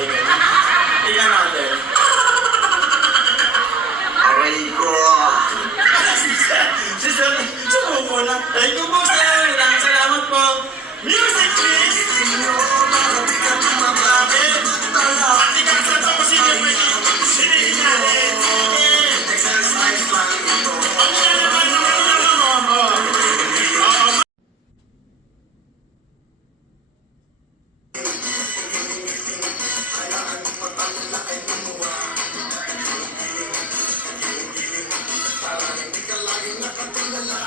tayo ngayon. Tingnan natin. Aray ko! Sister, sumuko na. Thank you po, sir. Maraming salamat po. Music, please! Sino marami ka tumabakit? Patikasan pa ko sino pwede. Sinihin natin. Sige. Exercise lang ito. Ano na naman mo? Hayaan mo matala ay lumuwa. Para hindi ka laging nakatulala.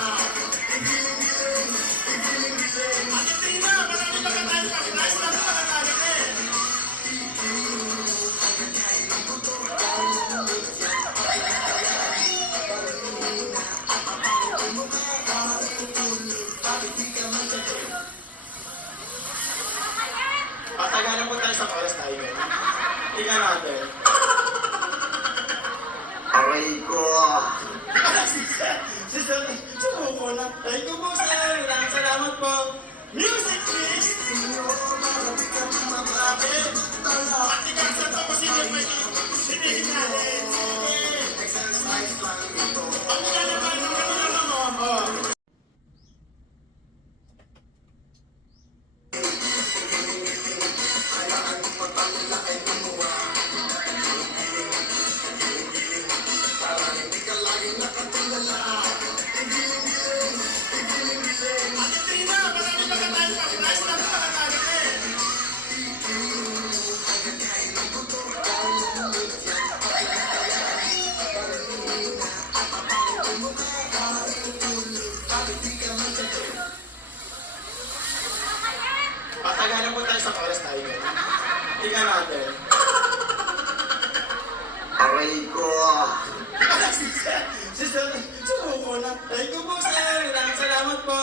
Ate Tina, marami ba ka tayo pa-flash? Marami ba ka tayo eh? Patagalan po tayo sa oras tayo ngayon. Tingnan natin. Aray ko! Sister, sumuko na. Thank you po, sir. Maraming salamat po. Music, please! Sino marami ka tumabakit? Patikasan pa ko sino pwede. Sinihin natin. Sige. Exercise lang ito. Ano na naman mo? Hayaan mo matala ay lumuwa. Para hindi ka laging nakatulala. Ate Tina, marami ba ka tayo pa-flash? Marami ba ka tayo eh? Patagalan po tayo sa oras tayo ngayon. Tingnan natin. Aray ko! Sister, sumuko na. Thank you po, sir. Maraming salamat po.